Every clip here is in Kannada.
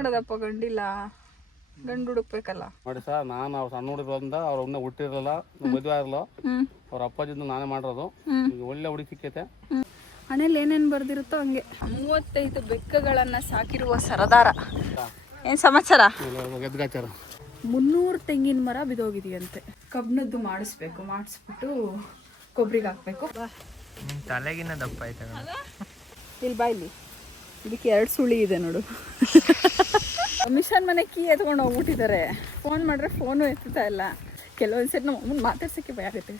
ಮಾಡೋದಪ್ಪ ಗಂಡಿಲ್ಲ ಗಂಡು ಹುಡುಕ್ಬೇಕಲ್ಲ ನೋಡಿ ಸರ್ ನಾನು ಅವ್ರು ಸಣ್ಣ ಹುಡುಗರಿಂದ ಅವ್ರು ಇನ್ನೂ ಹುಟ್ಟಿರಲ್ಲ ಮದುವೆ ಆಗಿರಲ್ಲ ಅವ್ರ ಅಪ್ಪಾಜಿಂದ ನಾನೇ ಮಾಡಿರೋದು ಈಗ ಒಳ್ಳೆ ಹುಡುಗಿ ಸಿಕ್ಕೈತೆ ಹಣೆಯಲ್ಲಿ ಏನೇನು ಬರ್ದಿರುತ್ತೋ ಹಂಗೆ 35 ಬೆಕ್ಕುಗಳನ್ನ ಸಾಕಿರುವ ಸರದಾರ ಏನ್ ಸಮಾಚಾರ ಗೆದ್ಗಾಚಾರ 300 ತೆಂಗಿನ ಮರ ಬಿದೋಗಿದೆಯಂತೆ ಕಬ್ನದ್ದು ಮಾಡಿಸ್ಬಿಟ್ಟು ಕೊಬ್ಬರಿಗೆ ಹಾಕ್ಬೇಕು ತಲೆಗಿನ ದಪ್ಪ ಆಯ್ತು ಇಲ್ಲಿ ಬಾ ಇಲ್ಲಿ ಇದಕ್ಕೆ 2 ಸುಳಿ ಇದೆ ನೋಡು ಮಿಷನ್ ಮನೆ ಕೀ ಎತ್ಕೊಂಡು ಹೋಗ್ಬಿಟ್ಟಿದ್ದಾರೆ ಫೋನ್ ಮಾಡ್ರೆ ಫೋನು ಎತ್ತುತ್ತಾ ಇಲ್ಲ ಕೆಲವೊಂದ್ಸರಿ ನಮ್ಮ ಅಮ್ಮನ ಮಾತಾಡ್ಸಕ್ಕೆ ಭಯ ಆಗುತ್ತೆ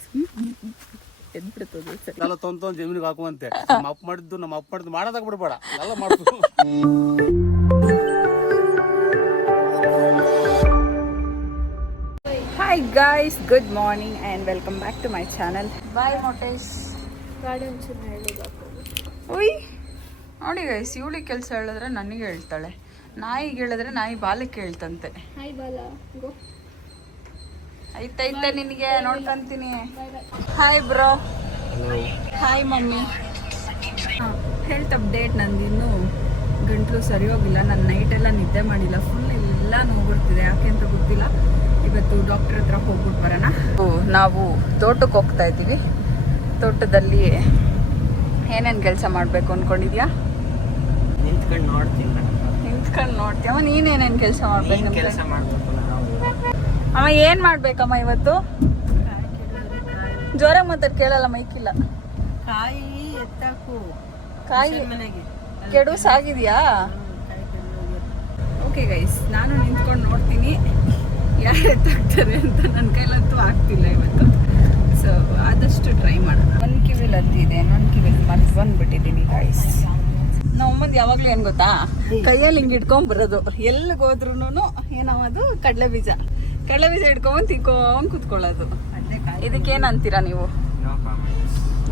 ಎದ್ಬಿಡ್ತದೆ ಸರಿ ಎಲ್ಲ ತೊಂದು ಜಮೀನಿಗೆ ಹಾಕುವಂತೆ ನಮ್ಮ ಅಪ್ಪ ಮಾಡಿದ್ದು ಮಾಡೋದಾಗ ಬಿಡ್ಬೇಡ ಎಲ್ಲ ಮಾಡ್ತು hi guys good morning and welcome back to my channel ಬಾಯ್ ಮೋಟೇಶ್ ಗಾಡಿ ಒಂಚೂರು ಓಯ್ ನೋಡಿ ಗೈಸ್ ಇವಳಿಗೆ ಕೆಲಸ ಹೇಳಿದ್ರೆ ನನಗೆ ಹೇಳ್ತಾಳೆ ನಾಯಿಗೆ ಹೇಳಿದ್ರೆ ನಾಯಿ ಬಾಲಕ್ಕೆ ಹೇಳ್ತಂತೆ ಹಾಯ್ ಬಾಲ ಗೋ ಐತೆ ನಿನಗೆ ನೋಡ್ಕೊಂತೀನಿ hi bro hi mummy health update ನಂದು ಇನ್ನೂ ಗಂಟ್ಲು ಸರಿ ಹೋಗಿಲ್ಲ ನಾನು ನೈಟೆಲ್ಲ ನಿದ್ದೆ ಮಾಡಿಲ್ಲ ಫುಲ್ ಎಲ್ಲ ನೋವು ಬರ್ತಿದೆ ಯಾಕೆ ಅಂತ ಗೊತ್ತಿಲ್ಲ ಇವತ್ತು ಡಾಕ್ಟರ್ ಹತ್ರ ಹೋಗ್ಬಿಟ್ಟು ಬರೋಣ ನಾವು ತೋಟಕ್ಕೆ ಹೋಗ್ತಾ ಇದ್ದೀವಿ ತೋಟದಲ್ಲಿ ಏನೇನು ಕೆಲಸ ಮಾಡಬೇಕು ಅಂದ್ಕೊಂಡಿದ್ಯಾ ನಿಂತ್ಕೊಂಡು ನೋಡ್ತೀಯಮ್ಮ ನೀನೇನೇನು ಕೆಲಸ ಮಾಡ್ಬೇಕು ಕೆಲಸ ಮಾಡ್ಬೇಕು ಅಮ್ಮ ಏನು ಮಾಡ್ಬೇಕಮ್ಮ ಇವತ್ತು ಜ್ವರ ಮಾತಾಡ್ ಕೇಳಲ್ಲ ಮೈಕಿಲ್ಲ ಕಾಯಿ ಎತ್ತಾಕು ಕಾಯಿ ಮನೆಗೆ ಕೆಡು ಸಾಗಿದ್ಯಾ ಓಕೆ ಗೈಸ್ ನಾನು ನಿಂತ್ಕೊಂಡು ನೋಡ್ತೀನಿ ಯಾರು ಎತ್ತಾಗ್ತಾರೆ ಅಂತ ನನ್ನ ಕೈಲಂತೂ ಆಗ್ತಿಲ್ಲ ಇವತ್ತು ಸೊ ಆದಷ್ಟು ಟ್ರೈ ಮಾಡೋಣ ಒಂದು ಕಿವಿಲ್ ಹತ್ತಿದೆ ಇನ್ನೊಂದು ಕಿವಿಲ್ ಮತ್ತೆ ಬಂದ್ಬಿಟ್ಟಿದ್ದೀನಿ ಗೈಸ್ ನಮ್ಮಮ್ಮಂದು ಯಾವಾಗಲೂ ಏನು ಗೊತ್ತಾ ಕೈಯಲ್ಲಿ ಹಿಂಗೆ ಇಟ್ಕೊಂಡ್ ಬರೋದು ಎಲ್ಲಿಗೆ ಹೋದ್ರೂ ಏನವದು ಕಡಲೆ ಬೀಜ ಇಟ್ಕೊಂಡ್ ತಿನ್ಕೊಂಡ್ ಕೂತ್ಕೊಳ್ಳೋದು ಇದಕ್ಕೇನು ಅಂತೀರಾ ನೀವು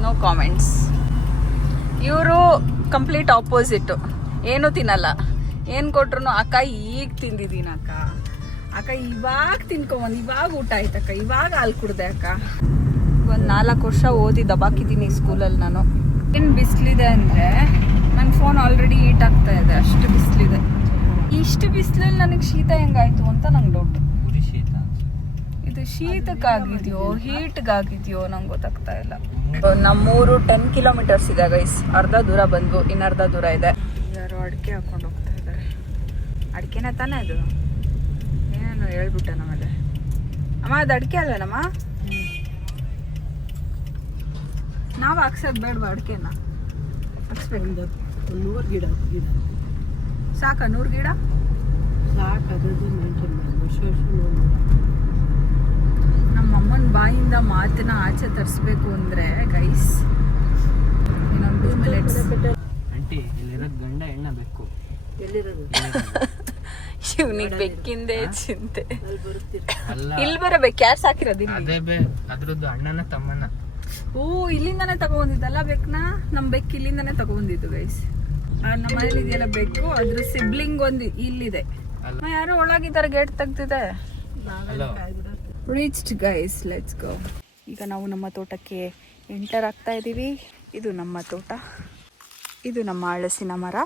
ನೋ ಕಾಮೆಂಟ್ಸ್ ಇವರು ಕಂಪ್ಲೀಟ್ ಆಪೋಸಿಟ್ ಏನೂ ತಿನ್ನಲ್ಲ ಏನು ಕೊಟ್ರು ಅಕ್ಕ ಈಗ ತಿಂದಿದ್ದೀನಿ ಅಕ್ಕ ಇವಾಗ ತಿನ್ಕೊಂಬಂದು ಇವಾಗ ಊಟ ಆಯ್ತಕ್ಕ ಇವಾಗ ಹಾಲು ಕುಡ್ದೆ ಅಕ್ಕ ಒಂದು 4 ವರ್ಷ ಓದಿ ದಬಾಕಿದ್ದೀನಿ ಸ್ಕೂಲಲ್ಲಿ ನಾನು ಏನು ಬಿಸಿಲಿದೆ ಅಂದರೆ ನನ್ನ ಫೋನ್ ಆಲ್ರೆಡಿ ಹೀಟ್ ಆಗ್ತಾ ಇದೆ ಅಷ್ಟು ಬಿಸಿಲಿದೆ ಇಷ್ಟು ಬಿಸಿಲಲ್ಲಿ ನನಗೆ ಶೀತ ಹೆಂಗಾಯ್ತು ಅಂತ ನಂಗೆ ಡೌಟ್ ಇದು ಶೀತಕ್ಕಾಗಿದೆಯೋ ಹೀಟ್ಗಾಗಿದೆಯೋ ನಂಗೆ ಗೊತ್ತಾಗ್ತಾ ಇಲ್ಲ ನಮ್ಮೂರು 10 ಕಿಲೋಮೀಟರ್ಸ್ ಇದೆ ಗೈಸ್ ಅರ್ಧ ದೂರ ಬಂದ್ವು ಇನ್ನರ್ಧ ದೂರ ಇದೆ ಯಾರು ಅಡಿಕೆ ಹಾಕೊಂಡು ಹೋಗ್ತಾ ಇದ್ದಾರೆ ಅಡಿಕೆನೇ ತಾನೇ ಅದು ಏನೇನು ಹೇಳ್ಬಿಟ್ಟೆ ನಮ್ಮಲ್ಲಿ ಅಮ್ಮ ಅದು ಅಡಿಕೆ ಅಲ್ವೇನಮ್ಮ ನಾವು ಹಾಕ್ಸೋದು ಬೇಡವಾ ಅಡಿಕೆನ ಹಾಕ್ಸ್ಬೇಕು 100 ಗಿಡ ಸಾಕ 100 ಗಿಡ ಸಾಕಾಗೋದು ಮೇಂಟೈನ್ ಮಾಡಿ ವರ್ಷ ನಮ್ಮಮ್ಮನ ಬಾಯಿಂದ ಮಾತನ್ನ ಆಚೆ ತರಿಸ್ಬೇಕು ಅಂದರೆ ಗೈಸ್ ಇನ್ನೊಂದು 2 ಮಿನಿಟ್ಸ್ ಆಂಟಿ ಇಲ್ಲಿರೋದು ಗಂಡ ಹೆಣ್ಣ ಬೇಕು ಎಲ್ಲಿರೋದು ಇವನಿಗೆ ಬೆಕ್ಕಿಂದೆ ಚಿಂತೆ ಅಲ್ಲ ಇಲ್ಲಿ ಬರಬೇಕು ಯಾರು ಸಾಕಿರೋದು ಇಲ್ಲಿ ಅದೇ ಅದ್ರದ್ದು ಅಣ್ಣನ ತಮ್ಮನ ಓ ಇಲ್ಲಿಂದಾನೆ ತಗೊಂಡಿದ್ದಲ್ಲ ಬೆಕ್ನ ನಮ್ಮ ಬೆಕ್ಕು ಇಲ್ಲಿಂದಾನೆ ತಗೊಂಡಿದ್ದು ಗೈಸ್ ನಮ್ಮ ಮನೇಲಿ ಇದೆಯಲ್ಲ ಬೆಕ್ಕು ಅದ್ರ ಸಿಬ್ಲಿಂಗ್ ಒಂದು ಇಲ್ಲಿದೆ ಯಾರೋ ಒಳಗಿದ್ದಾರೆ ಗೇಟ್ ತೆಗ್ದಿದೆ ರೀಚ್ಡ್ ಗೈಸ್ ಲೆಟ್ಸ್ ಗೋ ಈಗ ನಾವು ನಮ್ಮ ತೋಟಕ್ಕೆ ಎಂಟರ್ ಆಗ್ತಾ ಇದ್ದೀವಿ ಇದು ನಮ್ಮ ತೋಟ ಇದು ನಮ್ಮ ಹಲಸಿನ ಮರ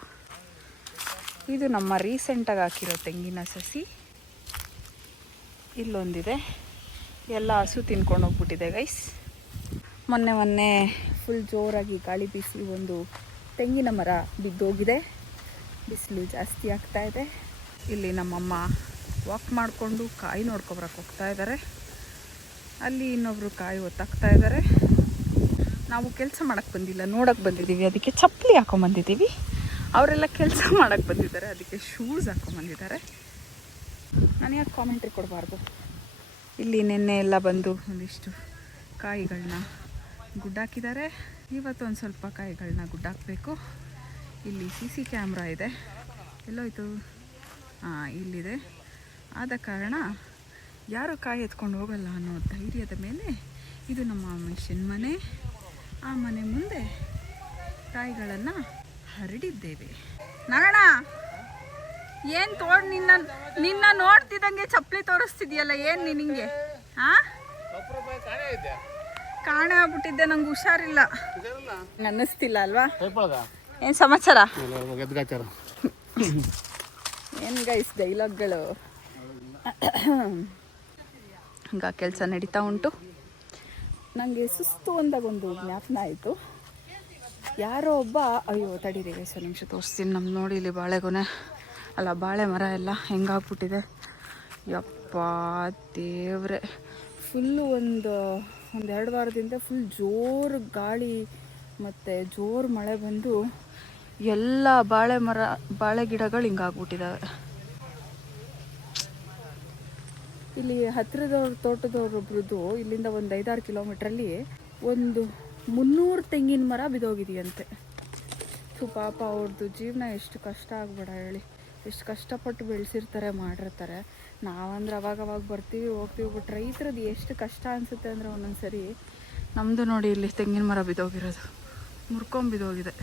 ಇದು ನಮ್ಮ ರೀಸೆಂಟಾಗಿ ಹಾಕಿರೋ ತೆಂಗಿನ ಸಸಿ ಇಲ್ಲೊಂದಿದೆ ಎಲ್ಲ ಹಸು ತಿನ್ಕೊಂಡು ಹೋಗ್ಬಿಟ್ಟಿದೆ ಗೈಸ್ ಮೊನ್ನೆ ಫುಲ್ ಜೋರಾಗಿ ಗಾಳಿ ಬೀಸಿ ಒಂದು ತೆಂಗಿನ ಮರ ಬಿದ್ದೋಗಿದೆ ಬಿಸಿಲು ಜಾಸ್ತಿ ಆಗ್ತಾ ಇದೆ ಇಲ್ಲಿ ನಮ್ಮಮ್ಮ ವಾಕ್ ಮಾಡಿಕೊಂಡು ಕಾಯಿ ನೋಡ್ಕೊಬರಕ್ಕೆ ಹೋಗ್ತಾ ಇದ್ದಾರೆ ಅಲ್ಲಿ ಇನ್ನೊಬ್ರು ಕಾಯಿ ಒತ್ತಾಕ್ತಾ ಇದ್ದಾರೆ ನಾವು ಕೆಲಸ ಮಾಡೋಕ್ಕೆ ಬಂದಿಲ್ಲ ನೋಡೋಕ್ಕೆ ಬಂದಿದ್ದೀವಿ ಅದಕ್ಕೆ ಚಪ್ಪಲಿ ಹಾಕೊಂಬಂದಿದ್ದೀವಿ ಅವರೆಲ್ಲ ಕೆಲಸ ಮಾಡೋಕ್ಕೆ ಬಂದಿದ್ದಾರೆ ಅದಕ್ಕೆ ಶೂಸ್ ಹಾಕೊಂಬಂದಿದ್ದಾರೆ ನಾನು ಯಾಕೆ ಕಾಮೆಂಟ್ರಿ ಕೊಡಬಾರ್ದು ಇಲ್ಲಿ ನಿನ್ನೆ ಎಲ್ಲ ಬಂದು ಒಂದಿಷ್ಟು ಕಾಯಿಗಳನ್ನ ಗುಡ್ಡಾಕಿದ್ದಾರೆ ಇವತ್ತು ಒಂದು ಸ್ವಲ್ಪ ಕಾಯಿಗಳನ್ನ ಗುಡ್ಡಾಕಬೇಕು ಇಲ್ಲಿ CC ಕ್ಯಾಮ್ರಾ ಇದೆ ಎಲ್ಲೋಯ್ತು ಇಲ್ಲಿದೆ ಆದ ಕಾರಣ ಯಾರು ಕಾಯಿ ಎತ್ಕೊಂಡು ಹೋಗಲ್ಲ ಅನ್ನೋ ಧೈರ್ಯದ ಮೇಲೆ ಇದು ನಮ್ಮ ಮಿಷನ್ ಮನೆ ಆ ಮನೆ ಮುಂದೆ ಕಾಯಿಗಳನ್ನು ಹರಡಿದ್ದೇವೆ ನಾಗಣ್ಣ ಏನು ತೋಡ್ ನಿನ್ನ ನೋಡ್ತಿದ್ದಂಗೆ ಚಪ್ಪಲಿ ತೋರಿಸ್ತಿದ್ಯಲ್ಲ ಏನು ನಿನಗೆ ಕಾಣೆ ಆಗ್ಬಿಟ್ಟಿದ್ದೆ ನಂಗೆ ಹುಷಾರಿಲ್ಲ ಅನ್ನಿಸ್ತಿಲ್ಲ ಅಲ್ವಾ ಏನು ಸಮಾಚಾರ ಏನು ಗೈಸ್ ಡೈಲಾಗ್ಗಳು. ಈಗ ಕೆಲಸ ನಡೀತಾ ಉಂಟು. ನನಗೆ ಸುಸ್ತು ಅಂದಾಗ ಒಂದು ಜ್ಞಾಪನ ಆಯಿತು. ಯಾರೋ ಒಬ್ಬ, ಅಯ್ಯೋ ತಡೀರಿ ಗೈಸ್ ಒಂದು ನಿಮಿಷ ತೋರಿಸ್ತೀನಿ. ನಮ್ಮ ನೋಡಿ ಇಲ್ಲಿ ಬಾಳೆಗೊನೆ ಅಲ್ಲ ಬಾಳೆ ಮರ ಎಲ್ಲ ಹೆಂಗಾಗ್ಬಿಟ್ಟಿದೆ. ಯಪ್ಪ ದೇವ್ರೆ, ಫುಲ್ಲು ಒಂದು 2 ವಾರದಿಂದ ಫುಲ್ ಜೋರು ಗಾಳಿ ಮತ್ತು ಜೋರು ಮಳೆ ಬಂದು ಎಲ್ಲ ಬಾಳೆ ಗಿಡಗಳು ಹಿಂಗಾಗ್ಬಿಟ್ಟಿದ್ದಾವೆ. ಇಲ್ಲಿ ಹತ್ತಿರದವ್ರ ತೋಟದವ್ರೊಬ್ರದ್ದು ಇಲ್ಲಿಂದ ಒಂದು 5-6 ಕಿಲೋಮೀಟ್ರಲ್ಲಿ ಒಂದು 300 ತೆಂಗಿನ ಮರ ಬಿದ್ದೋಗಿದೆಯಂತೆ. ಪಾಪ ಅವ್ರದ್ದು ಜೀವನ ಎಷ್ಟು ಕಷ್ಟ ಆಗ್ಬೇಡ ಹೇಳಿ, ಎಷ್ಟು ಕಷ್ಟಪಟ್ಟು ಬೆಳೆಸಿರ್ತಾರೆ ಮಾಡಿರ್ತಾರೆ. ನಾವಂದ್ರೆ ಅವಾಗವಾಗ ಬರ್ತೀವಿ ಹೋಗ್ತೀವಿ, ಬಟ್ ರೈತರದ್ದು ಎಷ್ಟು ಕಷ್ಟ ಅನಿಸುತ್ತೆ ಅಂದರೆ ಒಂದೊಂದ್ಸರಿ. ನಮ್ಮದು ನೋಡಿ ಇಲ್ಲಿ ತೆಂಗಿನ ಮರ ಬಿದ್ದೋಗಿರೋದು, ಮುರ್ಕೊಂಬಿದ್ದೋಗಿದೆ.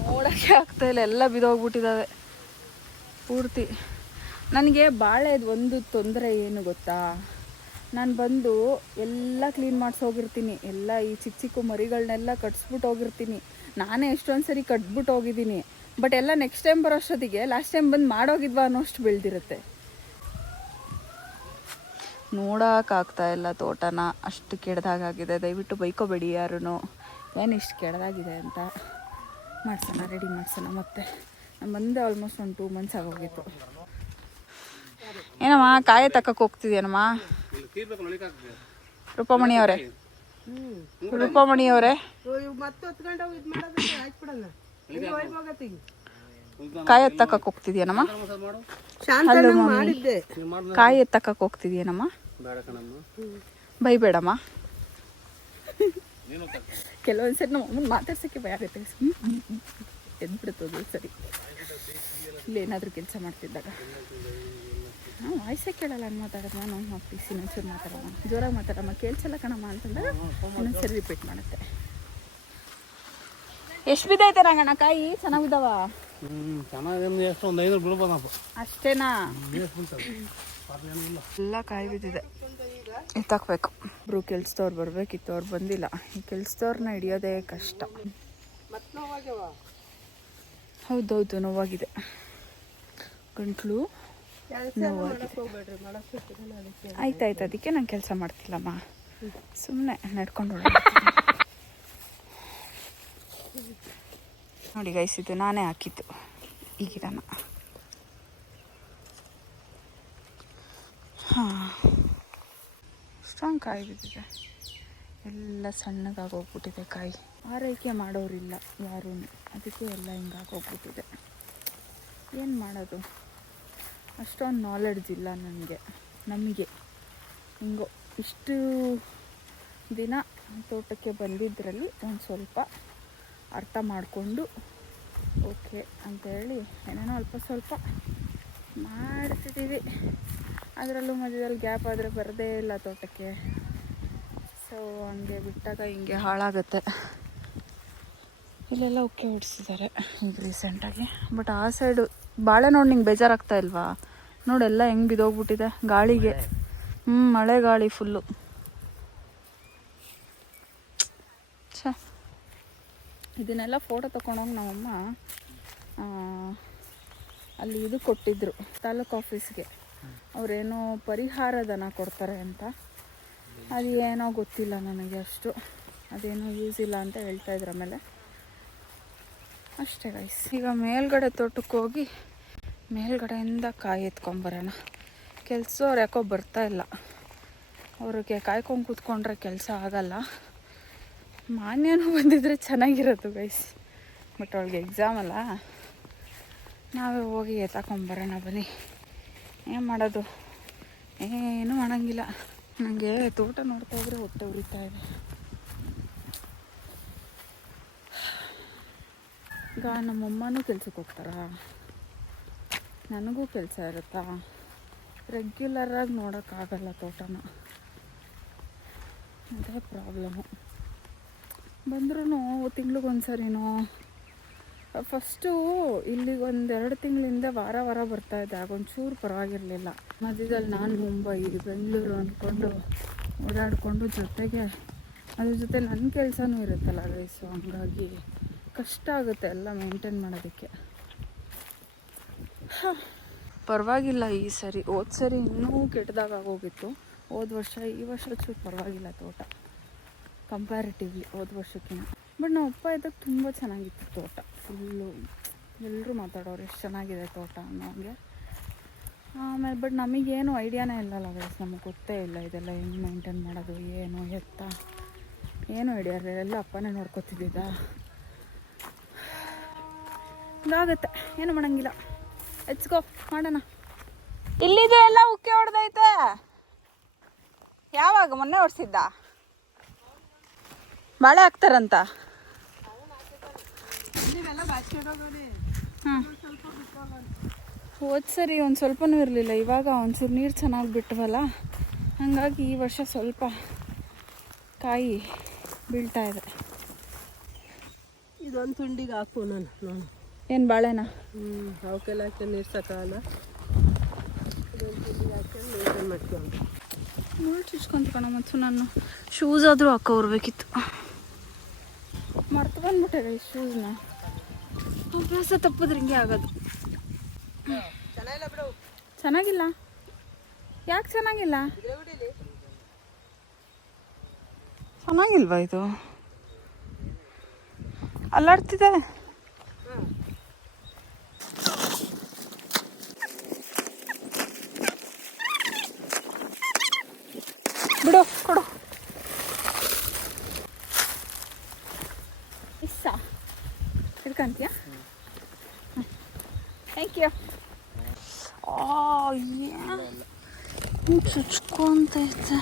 ನೋಡೋಕ್ಕೆ ಆಗ್ತಾಯಿಲ್ಲ, ಎಲ್ಲ ಬಿದ್ದೋಗ್ಬಿಟ್ಟಿದ್ದಾವೆ ಪೂರ್ತಿ. ನನಗೆ ಬಾಳೆದು ಒಂದು ತೊಂದರೆ ಏನು ಗೊತ್ತಾ, ನಾನು ಬಂದು ಎಲ್ಲ ಕ್ಲೀನ್ ಮಾಡಿಸೋಗಿರ್ತೀನಿ, ಎಲ್ಲ ಈ ಚಿಕ್ಕ ಚಿಕ್ಕ ಮರಿಗಳನ್ನೆಲ್ಲ ಕಟ್ಸ್ಬಿಟ್ಟು ಹೋಗಿರ್ತೀನಿ. ನಾನೇ ಎಷ್ಟೊಂದು ಸರಿ ಕಟ್ಬಿಟ್ಟು ಹೋಗಿದ್ದೀನಿ, ಬಟ್ ಎಲ್ಲ ನೆಕ್ಸ್ಟ್ ಟೈಮ್ ಬರೋಷ್ಟೊತ್ತಿಗೆ ಲಾಸ್ಟ್ ಟೈಮ್ ಬಂದು ಮಾಡೋಗಿದ್ವಾ ಅನ್ನೋಷ್ಟು ಬೆಳೆದಿರುತ್ತೆ. ನೋಡೋಕ್ಕಾಗ್ತಾಯಿಲ್ಲ ತೋಟನ, ಅಷ್ಟು ಕೆಡ್ದಾಗಿದೆ. ದಯವಿಟ್ಟು ಬೈಕೋಬೇಡಿ ಯಾರೂ, ಏನು ಇಷ್ಟು ಕೆಡ್ದಾಗಿದೆ ಅಂತ. ಮಾಡ್ಸೋಣ, ರೆಡಿ ಮಾಡ್ಸೋಣ. ಮತ್ತೆ ನಾನು ಬಂದೆ ಆಲ್ಮೋಸ್ಟ್ ಒಂದು 2 months ಆಗೋಗಿತ್ತು. ಏನಮ್ಮ ಕಾಯಿ ತಕ್ಕಕ್ಕೆ ಹೋಗ್ತಿದ್ಯೇನಮ್ಮ? ರೂಪಮಣಿ ಅವರೇ, ಕಾಯಿ ಎತ್ತಕ್ಕಕ್ಕೆ ಹೋಗ್ತಿದ್ಯೇನಮ್ಮ? ಕಾಯಿ ಎತ್ತಕ್ಕಕ್ಕೆ ಹೋಗ್ತಿದ್ಯೇನಮ್ಮ? ಬೈಬೇಡಮ್ಮ. ಕೆಲವೊಂದ್ಸರಿ ನಮ್ಮ ಅಮ್ಮನ ಮಾತಾಡ್ಸೋಕ್ಕೆ ಭಯ ಆಗುತ್ತೆ, ಎದ್ಬಿಡ್ತದೆ. ಸರಿ, ಇಲ್ಲಿ ಏನಾದರೂ ಕೆಲಸ ಮಾಡ್ತಿದ್ದಾಗ ವಾಯ್ಸೇ ಕೇಳಲ್ಲ ನಾನು ಮಾತಾಡೋದು. ನಾನು ಪ್ಲೀಸ್ ಇನ್ನೊಂದ್ಸರಿ ಮಾತಾಡೋಣ, ಜೋರಾಗಿ ಮಾತಾಡಮ್ಮ, ಕೇಳಿಸಲ್ಲ ಕಣಮ್ಮ ಅಂತಂದಾಗ ಇನ್ನೊಂದ್ಸರಿ ರಿಪೀಟ್ ಮಾಡುತ್ತೆ. ಎಷ್ಟು ಬಿದ್ದೈತೆ ರಂಗಣ್ಣ ಕಾಯಿ? ಚೆನ್ನಾಗಿದ್ದಾವ? ಅಷ್ಟೇನಾ? ಎಲ್ಲ ಕಾಯಿ ಬಿದ್ದಿದೆ, ಎತ್ತಾಕ್ಬೇಕು. ಒಬ್ರು ಕೆಲ್ಸದವ್ರು ಬರ್ಬೇಕಿತ್ತು, ಅವ್ರು ಬಂದಿಲ್ಲ. ಈ ಕೆಲ್ಸದವ್ರನ್ನ ಹಿಡಿಯೋದೇ ಕಷ್ಟ. ಹೌದೌದು, ನೋವಾಗಿದೆ, ಗಂಟ್ಲು ನೋವಾಗಿದೆ. ಆಯ್ತಾಯ್ತು, ಅದಕ್ಕೆ ನಾನು ಕೆಲಸ ಮಾಡ್ತಿಲ್ಲಮ್ಮ, ಸುಮ್ಮನೆ ನಡ್ಕೊಂಡು ನೋಡಿ ಗೈಸ್, ಇದು ನಾನೇ ಹಾಕಿದ್ದು ಈ ಗಿಡನ. ಹಾಂ, ಸ್ಟ್ರಾಂಗ್ ಕಾಯಿ ಬಿದ್ದಿದೆ, ಎಲ್ಲ ಸಣ್ಣಗಾಗೋಗ್ಬಿಟ್ಟಿದೆ ಕಾಯಿ. ಆರೈಕೆ ಮಾಡೋರಿಲ್ಲ ಯಾರೂ, ಅದಕ್ಕೆ ಎಲ್ಲ ಹಿಂಗಾಗೋಗ್ಬಿಟ್ಟಿದೆ. ಏನು ಮಾಡೋದು, ಅಷ್ಟೊಂದು ನಾಲೆಡ್ಜ್ ಇಲ್ಲ ನಮಗೆ. ಹಿಂಗೋ ಇಷ್ಟು ದಿನ ತೋಟಕ್ಕೆ ಬಂದಿದ್ದರಲ್ಲಿ ಒಂದು ಸ್ವಲ್ಪ ಅರ್ಥ ಮಾಡಿಕೊಂಡು ಓಕೆ ಅಂತೇಳಿ ಏನೇನೋ ಅಲ್ಪ ಸ್ವಲ್ಪ ಮಾಡ್ತಿದ್ದೀವಿ. ಅದರಲ್ಲೂ ಮಧ್ಯದಲ್ಲಿ ಗ್ಯಾಪ್ ಆದರೆ ಬರೋದೇ ಇಲ್ಲ ತೋಟಕ್ಕೆ. ಸೊ ಹಂಗೆ ಬಿಟ್ಟಾಗ ಹಿಂಗೆ ಹಾಳಾಗುತ್ತೆ. ಇಲ್ಲೆಲ್ಲ ಉಕ್ಕೆ ಹೊಡಿಸಿದ್ದಾರೆ ಈಗ ರೀಸೆಂಟಾಗಿ. ಬಟ್ ಆ ಸೈಡು ಬಾಳೆ ನೋಡಿ ನಿಂಗೆ ಬೇಜಾರಾಗ್ತಾ ಇಲ್ವಾ? ನೋಡೆಲ್ಲ ಹೆಂಗೆ ಬಿದ್ದೋಗ್ಬಿಟ್ಟಿದೆ ಗಾಳಿಗೆ. ಮಳೆ ಗಾಳಿ ಫುಲ್ಲು. ಛ, ಇದನ್ನೆಲ್ಲ ಫೋಟೋ ತೊಗೊಂಡೋಗಿ ನಮ್ಮಮ್ಮ ಅಲ್ಲಿ ಇದು ಕೊಟ್ಟಿದ್ದರು ತಾಲೂಕು ಆಫೀಸ್ಗೆ. ಅವರೇನೋ ಪರಿಹಾರಧನ ಕೊಡ್ತಾರೆ ಅಂತ, ಅದು ಏನೋ ಗೊತ್ತಿಲ್ಲ ನನಗೆ ಅಷ್ಟು. ಅದೇನೋ ಯೂಸ್ ಇಲ್ಲ ಅಂತ ಹೇಳ್ತಾಯಿದ್ರು. ಆಮೇಲೆ ಅಷ್ಟೇ ಗೈಸ್. ಈಗ ಮೇಲ್ಗಡೆ ತೋಟಕ್ಕೆ ಹೋಗಿ ಮೇಲ್ಗಡೆಯಿಂದ ಕಾಯಿ ಎತ್ಕೊಂಬರೋಣ. ಕೆಲಸವ್ರು ಯಾಕೋ ಬರ್ತಾಯಿಲ್ಲ, ಅವ್ರಿಗೆ ಕಾಯ್ಕೊಂಡು ಕೂತ್ಕೊಂಡ್ರೆ ಕೆಲಸ ಆಗಲ್ಲ. ಮಾನ್ಯನೂ ಬಂದಿದ್ರೆ ಚೆನ್ನಾಗಿರೋದು ಗೈಸ್, ಬಟ್ ಅವಳಿಗೆ ಎಕ್ಸಾಮ್ ಅಲ್ಲ. ನಾವೇ ಹೋಗಿ ಎತ್ತಾಕೊಂಬರೋಣ ಬನ್ನಿ. ಏನು ಮಾಡೋದು, ಏನೂ ಮಾಡೋಂಗಿಲ್ಲ. ನನಗೆ ತೋಟ ನೋಡ್ತಾ ಇದ್ರೆ ಹೊಟ್ಟೆ ಉರಿತಾ ಇದೆ. ಈಗ ನಮ್ಮಮ್ಮನೂ ಕೆಲ್ಸಕ್ಕೆ ಹೋಗ್ತಾರಾ, ನನಗೂ ಕೆಲಸ ಇರುತ್ತಾ, ರೆಗ್ಯುಲರಾಗಿ ನೋಡೋಕ್ಕಾಗಲ್ಲ ತೋಟನ. ಅದೇ ಪ್ರಾಬ್ಲಮ್ಮು. ಬಂದ್ರೂ ತಿಂಗ್ಳಿಗೊಂದ್ಸರಿನೋ. ಫಸ್ಟು ಇಲ್ಲಿಗೆ 1-2 ತಿಂಗಳಿಂದ ವಾರ ಬರ್ತಾಯಿದ್ದೆ, ಆಗೊಂಚೂರು ಪರವಾಗಿರಲಿಲ್ಲ. ಮಧ್ಯದಲ್ಲಿ ನಾನು ಮುಂಬೈ ಬೆಂಗಳೂರು ಅಂದ್ಕೊಂಡು ಓಡಾಡಿಕೊಂಡು ಜೊತೆಗೆ ಅದ್ರ ಜೊತೆ ನನ್ನ ಕೆಲಸನೂ ಇರುತ್ತಲ್ಲ ರೈಸು, ಹಂಗಾಗಿ ಕಷ್ಟ ಆಗುತ್ತೆ ಎಲ್ಲ ಮೇಂಟೈನ್ ಮಾಡೋದಕ್ಕೆ. ಪರವಾಗಿಲ್ಲ ಈ ಸರಿ. ಹೋದ ಸರಿ ಇನ್ನೂ ಕೆಟ್ಟದಾಗ ಆಗೋಗಿತ್ತು. ಹೋದ ವರ್ಷ ಈ ವರ್ಷ ಚೂರು ಪರವಾಗಿಲ್ಲ ತೋಟ ಕಂಪ್ಯಾರಿಟಿವ್ಲಿ ಹೋದ ವರ್ಷಕ್ಕಿಂತ. ಬಟ್ ನಾವು ಅಪ್ಪ ಇದ್ದಾಗ ತುಂಬ ಚೆನ್ನಾಗಿತ್ತು ತೋಟ. ಫುಲ್ಲು ಎಲ್ಲರೂ ಮಾತಾಡೋರು ಎಷ್ಟು ಚೆನ್ನಾಗಿದೆ ತೋಟ ಅನ್ನೋಂಗೆ. ಆಮೇಲೆ ಬಟ್ ನಮಗೇನು ಐಡಿಯಾನೇ ಇಲ್ಲಲ್ಲ ಗೈಸ್, ನಮಗೆ ಗೊತ್ತೇ ಇಲ್ಲ ಇದೆಲ್ಲ ಹೆಂಗೆ ಮೇಂಟೈನ್ ಮಾಡೋದು, ಏನು ಎತ್ತ ಏನೂ ಐಡಿಯಾ ಇರಲಿಲ್ಲ. ಎಲ್ಲ ಅಪ್ಪನೇ ನೋಡ್ಕೊತಿದ್ದಿದ್ದ. ಹಿಂಗಾಗತ್ತೆ, ಏನು ಮಾಡೋಂಗಿಲ್ಲ. ಎಚ್ಕೋ ಮಾಡೋಣ. ಇಲ್ಲಿದೆ ಎಲ್ಲ ಉಕ್ಕೆ ಹೊಡೆದೈತೆ. ಯಾವಾಗ? ಮೊನ್ನೆ ಹೊಡ್ಸಿದ್ದ? ಬಾಳೆ ಹಾಕ್ತಾರಂತ. ಹಾಂ, ಹೋದ ಸರಿ ಒಂದು ಸ್ವಲ್ಪನೂ ಇರಲಿಲ್ಲ. ಇವಾಗ ಒಂಚೂರು ನೀರು ಚೆನ್ನಾಗಿ ಬಿಟ್ಟವಲ್ಲ, ಹಾಗಾಗಿ ಈ ವರ್ಷ ಸ್ವಲ್ಪ ಕಾಯಿ ಬೀಳ್ತಾ ಇದೆ. ಇದೊಂದು ತುಂಡಿಗೆ ಹಾಕು ನಾನು. ಏನು ಬಾಳೆನಾ? ಅವಕ್ಕೆಲ್ಲ ಹಾಕಿ ನೀರು ಸಾಕಲ್ಲ. ಇದೊಂದು ತುಂಡಿಗೆ ಹಾಕಿ ಮೇಂಟೈನ್ ಮಾಡ್ಕೊಂಡು ಮುಳ್ಳು ಚುಚ್ಕೊಂತ ಮತ್ತು ನಾನು ಶೂಸ್ ಆದರೂ ಹಾಕೋರ್ಬೇಕಿತ್ತು. ಮರ್ತು ಬಂದ್ಬಿಟ್ಟೆ ಶೂಸ್ನ. ಅಭ್ಯಾಸ ತಪ್ಪಿದ್ರೆ ಹಿಂಗೆ ಆಗೋದು. ಚೆನ್ನಾಗಿಲ್ಲ? ಯಾಕೆ ಚೆನ್ನಾಗಿಲ್ಲ? ಚೆನ್ನಾಗಿಲ್ವಾ ಇದು? ಅಲ್ಲಾಡ್ತಿದೆ. ಬಿಡು, ಕೊಡು. ಇಷ್ಟ ಹಿಡ್ಕಂತೀಯ? Thank you. ಚುಚ್ಕೊಂತೈತೆ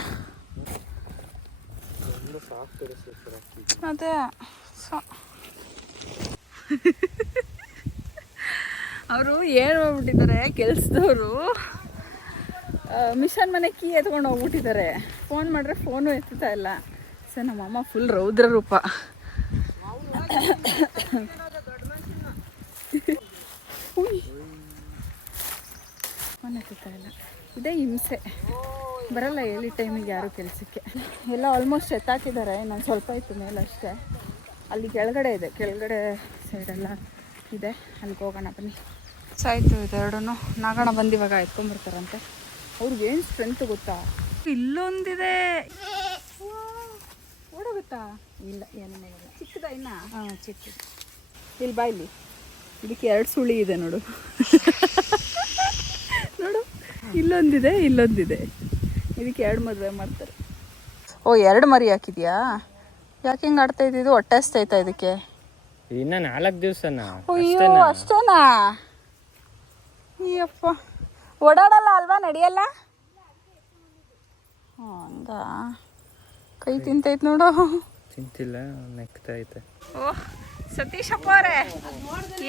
ಅದೇ. ಅವರು ಏನು ಹೋಗ್ಬಿಟ್ಟಿದ್ದಾರೆ ಕೆಲಸದವರು, ಮಿಷನ್ ಮನೆ ಕೀ ಎತ್ಕೊಂಡು ಹೋಗ್ಬಿಟ್ಟಿದ್ದಾರೆ. ಫೋನ್ ಮಾಡಿದ್ರೆ ಫೋನು ಎತ್ತುತ್ತಾ ಇಲ್ಲ. ಸೊ ನಮ್ಮಮ್ಮ ಫುಲ್ ರೌದ್ರ ರೂಪ. ಫೋನ್ ಎತ್ತುತ್ತಾ ಇಲ್ಲ. ಇದೇ ಹಿಂಸೆ. ಬರಲ್ಲ ಹೇಳಿ ಟೈಮಿಗೆ ಯಾರು ಕೆಲಸಕ್ಕೆ. ಎಲ್ಲ ಆಲ್ಮೋಸ್ಟ್ ಎತ್ತಾಕಿದ್ದಾರೆ. ನಾನು ಸ್ವಲ್ಪ ಇತ್ತು ಮೇಲೆ ಅಷ್ಟೇ. ಅಲ್ಲಿ ಕೆಳಗಡೆ ಇದೆ, ಕೆಳಗಡೆ ಸೈಡೆಲ್ಲ ಇದೆ. ಅಲ್ಲಿಗೆ ಹೋಗೋಣ ಬನ್ನಿ. ಸಾಯ್ತು ಇದೆರಡೂ. ನಾಗಣ ಬಂದು ಇವಾಗ ಎತ್ಕೊಂಡ್ಬರ್ತಾರಂತೆ. ಅವ್ರಿಗೇನು ಸ್ಟ್ರೆಂತ್ ಗೊತ್ತಾ? ಇಲ್ಲೊಂದಿದೆ. ಓಡೋಗುತ್ತಾ? ಇಲ್ಲ, ಏನೂ ಚಿಕ್ಕದ ಇನ್ನ. ಹಾಂ, ಚಿಕ್ಕದು. ಇಲ್ಲಿ ಬಾ, ಇಲ್ಲಿ ಇದಕ್ಕೆ 2 ಸುಳಿ ಇದೆ ನೋಡು. ನೋಡು, ಇಲ್ಲೊಂದಿದೆ, ಇಲ್ಲೊಂದಿದೆ. ಇದಕ್ಕೆ 2 ಮದುವೆ ಮಾಡ್ತಾರೆ. ಓ, 2 ಮರಿ ಹಾಕಿದ್ಯಾ? ಯಾಕೆ ಹಿಂಗೆ ಆಡ್ತಾ ಇದ್ದಿದ್ದು? ಹೊಟ್ಟೆ ಹಸ್ತೈತಾ ಇದಕ್ಕೆ? ಇನ್ನ 4 ದಿವಸನ. ಅಯ್ಯೋ, ಅಷ್ಟೇನಾ? ಅಯ್ಯಪ್ಪ, ಓಡಾಡಲ್ಲ ಅಲ್ವಾ? ನಡೆಯಲ್ಲ? ಹಂಗ ಕೈ ತಿಂತೈತೆ ನೋಡು. ತಿಂತಿಲ್ಲ, ನೆಕ್ತಾ ಐತೆ. ಓಹ್ ಸತೀಶ್ ಅಪ್ಪ ಅವರೇ,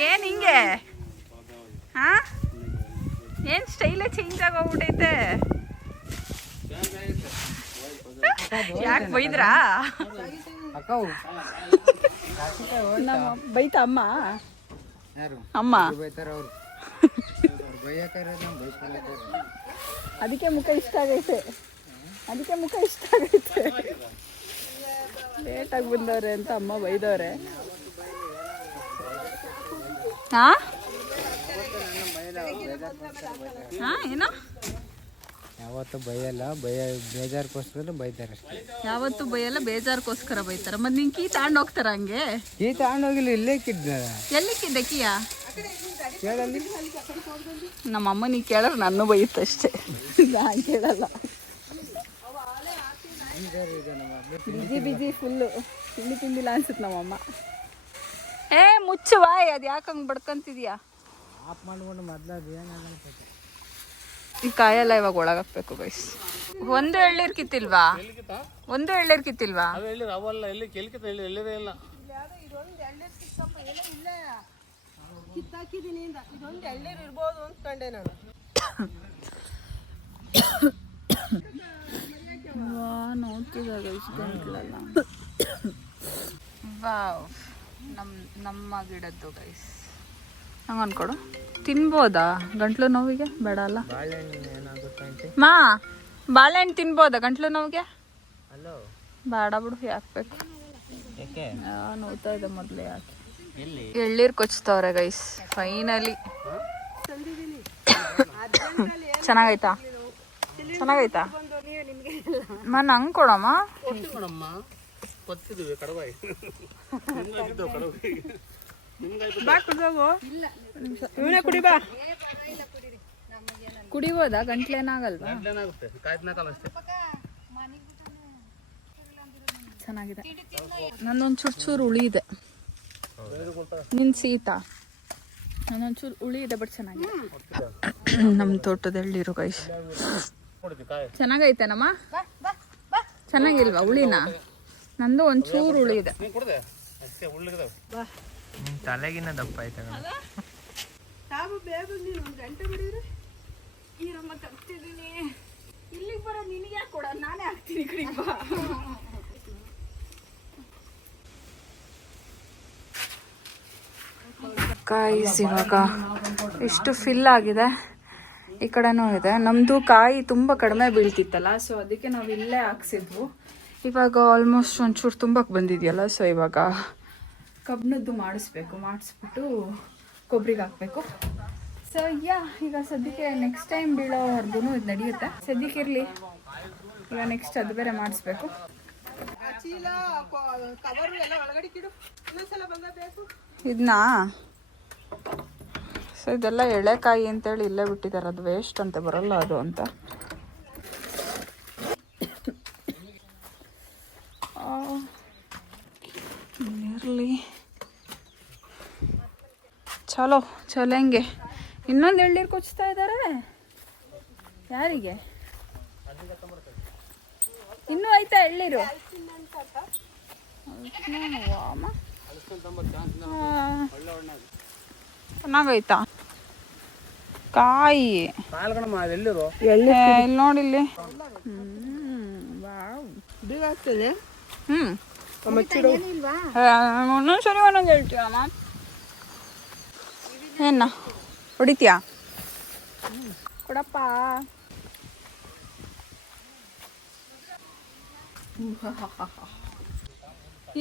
ಏನು ಹಿಂಗೆ? ಹಾಂ, ಏನು ಸ್ಟೈಲೇ ಚೇಂಜ್ ಆಗೋಗ್ಬಿಟ್ಟೈತೆ. ಯಾಕೆ ಬೈದ್ರಾ? ನಮ್ಮ ಬೈತಾ ಅಮ್ಮ? ಅಮ್ಮ ಅದಕ್ಕೆ ಮುಖ ಇಷ್ಟ ಆಗೈತೆ. ಲೇಟಾಗಿ ಬಂದವ್ರೆ ಅಂತ ಅಮ್ಮ ಬೈದವ್ರೆ. ಹಾಂ ಏನೋ ಯಾವತ್ತು ಬೈಯಲ್ಲ, ಬೇಜಾರ್ಗೋಸ್ಕರ ಬೈತಾರೆ ಅಷ್ಟೇ. ಯಾವತ್ತು ಬೈಯಲ್ಲ, ಬೇಜಾರ್ಗೋಸ್ಕರ ಬೈತಾರ. ಮತ್ತೆ ನಿಂಗೆ ಕೀ ತಗೊಂಡು ಹೋಗ್ತಾರ? ಹಂಗೆ ಕೀ ತಗೊಂಡೋಗಿಲ್ಲ, ಇಲ್ಲೇ ಕಿದ್ದ. ಎಲ್ಲಿಕ್ಕಿದ್ದೆ ಕೀಯಾ? ಕೇಳಲ್ಲಿ ನಮ್ಮ ಅಮ್ಮ ನೀ ಕೇಳಿದ್ರೆ ನನ್ನ ಬೈಯುತ್ತಷ್ಟೇ, ನಾನು ಕೇಳಲ್ಲ. ಬಿಜಿ ಫುಲ್ಲು ತಿಂದಿಲ್ಲ ಅನ್ಸುತ್ತೆ ನಮ್ಮಮ್ಮ. ಏ ಮುಚ್ಚುವಾ, ಅದು ಯಾಕೆ ಹಂಗೆ ಬಡ್ಕೊಂತಿದ್ಯಾ? ಆಫ್ ಮಾಡ್ಕೊಂಡು ಮೊದ್ಲದು ಏನಾಗಲ್ಲ. ಈ ಕಾಯೆಲ್ಲ ಇವಾಗ ಒಳಗಾಕ್ಬೇಕು ಗೈಸ್. ಒಂದು ಎಳ್ಳೀರು ಕಿತ್ತಿಲ್ವಾ? ಅವೆಲ್ಲ ಎಲ್ಲಿ ಕೆಲ್ಕಿತ ಎಲ್ಲಿರೇ ಇಲ್ಲ. ಕಿತ್ತಾಕಿದ್ದೀನಿ. ಇದೊಂದು ಎಳ್ಳೀರು ಇರ್ಬೋದು ಅಂದ್ಕೊಂಡೆ ನಾನು. ನೋಡ್ತಿದ್ದಾಗ ಇಷ್ಟು ಗಂಟ್ಲಲ್ಲ. ವಾವ್, ನಮ್ಮ ಗಿಡದ್ದು ಗೈಸ್. ಹಂಗೆ ಅನ್ಕೊಡು. ತಿನ್ಬೋದಾ ಗಂಟ್ಲು ನೋವಿಗೆ? ಬೇಡ ಅಲ್ಲ. ಬಾಳೆಹಣ್ಣು ಏನಾಗುತ್ತೆ? ಬಾಳೆಹಣ್ಣು ತಿನ್ಬೋದಾ ಗಂಟ್ಲು ನೋವಿಗೆ? ಬೇಡ ಬಿಡು ಯಾಕಬೇಕು ಯಾಕೆ ನೋಡ್ತಾ ಇದೆ ಮೊದಲೇ ಯಾಕೆ ಎಲ್ಲಿ ಎಳ್ಳೀರು ಕೊಚ್ತವ್ರೆ ಗೈಸ್ ಫೈನಲಿ. ಚೆನ್ನಾಗೈತಾ ಚೆನ್ನಾಗೈತಾ ಮಾ ನಂಗೆ ಕೊಡಮ್ಮ. ಕೊತ್ತಿದ್ವಿ ಕಡವಾಯಿ ಕುಡಿಬೋದಾ? ಗಂಟ್ಲೇನಾಗಲ್ವಾ? ಏನಾಗುತ್ತೆ ಕಾಯ್ದನಾಕಲ್ಲ ಅಷ್ಟೇ. ಚೆನ್ನಾಗಿದೆ. ನನ್ನೊಂದು ಚೂರು ಹುಳಿ ಇದೆ. ನಿನ್ ಸೀತಾ ನನ್ನೊಂಚೂರು ಹುಳಿ ಇದೆ ಬಟ್ ಚೆನ್ನಾಗಿದೆ. ನಮ್ಮ ತೋಟದಲ್ಲಿರೋ ಗೈಸ್ ಚೆನ್ನಾಗೈತೆನಮ್ಮ? ಚೆನ್ನಾಗಿಲ್ವಾ ಹುಳಿನ? ನಂದು ಒಂಚೂರು ಹುಳಿ ಇದೆ. ತಲೆಗಿನ್ನ ದಪ್ಪ ಆಯ್ತಾ ಇಲ್ಲಿಗೆ ಬರೋ ನಿನಗೆ ಯಾಕೆ ಕೊಡ, ನಾನೇ ಹಾಕ್ತೀನಿ ಕಡಿಪ. ಕಾಯಿಸ್ ಇವಾಗ ಇಷ್ಟು ಫಿಲ್ ಆಗಿದೆ. ಈ ಕಡೆನೂ ಇದೆ. ನಮ್ಮದು ಕಾಯಿ ತುಂಬ ಕಡಿಮೆ ಬೀಳ್ತಿತ್ತಲ್ಲ, ಸೊ ಅದಕ್ಕೆ ನಾವು ಇಲ್ಲೇ ಹಾಕ್ಸಿದ್ವು. ಇವಾಗ ಆಲ್ಮೋಸ್ಟ್ ಒಂಚೂರು ತುಂಬಕ್ಕೆ ಬಂದಿದೆಯಲ್ಲ, ಸೊ ಇವಾಗ ಕಬ್ಬನದ್ದು ಮಾಡಿಸ್ಬಿಟ್ಟು ಕೊಬ್ಬರಿಗೆ ಹಾಕಬೇಕು. ಸೊ ಈಗ ಸದ್ಯಕ್ಕೆ ನೆಕ್ಸ್ಟ್ ಟೈಮ್ ಬೀಳೋವರೆಗೂ ಇದು ನಡೆಯುತ್ತೆ. ಸದ್ಯಕ್ಕೆ ಇರಲಿ, ಈಗ ನೆಕ್ಸ್ಟ್ ಅದು ಬೇರೆ ಮಾಡಿಸ್ಬೇಕು. ಇದನ್ನ ಸೊ ಇದೆಲ್ಲ ಎಳೆಕಾಯಿ ಅಂತೇಳಿ ಇಲ್ಲೇ ಬಿಟ್ಟಿದ್ದಾರೆ. ಅದು ವೇಸ್ಟ್ ಅಂತ ಬರಲ್ಲ ಅದು ಅಂತ. ಇರಲಿ ಚಲೋ ಹೆಂಗೆ ಇನ್ನೊಂದು ಎಳ್ನೀರು ಕೊಚ್ತಾ ಇದ್ದಾರೆ. ಯಾರಿಗೆ? ಇನ್ನೂ ಆಯ್ತಾ ಎಳ್ನೀರು? ಚೆನ್ನಾಗೈತಾ ಕಾಯಿ? ಇಲ್ಲಿ ನೋಡಿಲ್ಲಿ. ಒಂದೊಂದ್ಸರಿ ಒಂದೊಂದು ಹೇಳ್ತೀವಮ್ಮ. ಏನ ಹೊಡಿತೀಯಾ? ಕೊಡಪ್ಪ.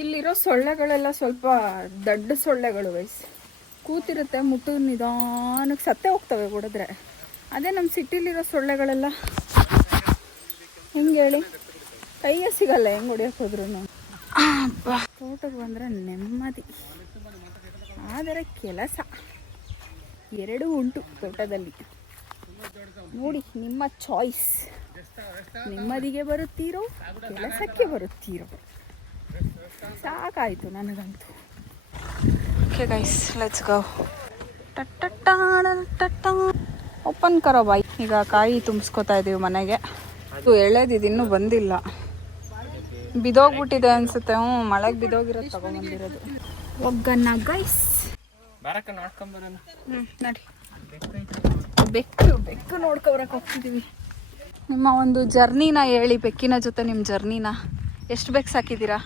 ಇಲ್ಲಿರೋ ಸೊಳ್ಳೆಗಳೆಲ್ಲ ಸ್ವಲ್ಪ ದೊಡ್ಡ ಸೊಳ್ಳೆಗಳು ವಯಸ್ಸು ಕೂತಿರುತ್ತೆ. ಮುಟ್ಟು ನಿಧಾನಕ್ಕೆ ಸತ್ತೇ ಹೋಗ್ತವೆ ಹೊಡೆದ್ರೆ. ಅದೇ ನಮ್ಮ ಸಿಟಿಲಿರೋ ಸೊಳ್ಳೆಗಳೆಲ್ಲ ಹೆಂಗೆ ಹೇಳಿ, ಕೈಗೆ ಸಿಗಲ್ಲ ಹೆಂಗೆ ಹೊಡಿಯೋಕೆ ಹೋದ್ರು. ಅಪ್ಪ ತೋಟಕ್ಕೆ ಬಂದರೆ ನೆಮ್ಮದಿ, ಆದರೆ ಕೆಲಸ ಎರಡೂ ಉಂಟು ತೋಟದಲ್ಲಿ. ನೋಡಿ ನಿಮ್ಮ ಚಾಯ್ಸ್. ನೆಮ್ಮದಿಗೆ ಬರುತ್ತೀರೋ ಕೆಲಸಕ್ಕೆ ಬರುತ್ತೀರೋ? ಸಾಕಾಯಿತು ನನಗಂತೂ. Okay guys, let's go. Open ಕರೋ ಬಾಯ್. ಈಗ ಕಾಯಿ ತುಂಬಿಸ್ಕೊತಾ ಇದೀವಿ ಮನೆಗೆ. ಎಳೆದಿದ್ದು ಇನ್ನೂ ಬಂದಿಲ್ಲ, ಬಿದೋಗ್ಬಿಟ್ಟಿದೆ ಅನ್ಸುತ್ತೆ. ಮಳೆಗೆ ಬಿದೋಗಿರೋದು ತಗೊಂಡ್ಬಂದಿರೋದು. ಒಗ್ಗನ್ನ ಗೈಸ್ ನಡಿ. ಬೆಕ್ಕು ನೋಡ್ಕೊಬರಕ್ಕೆ ಹೋಗ್ತಿದ್ದೀವಿ. ನಿಮ್ಮ ಒಂದು ಜರ್ನಿನ ಹೇಳಿ, ಬೆಕ್ಕಿನ ಜೊತೆ ನಿಮ್ಮ ಜರ್ನಿನ. ಎಷ್ಟು ಬೆಕ್ಕು ಸಾಕಿದ್ದೀರಾ?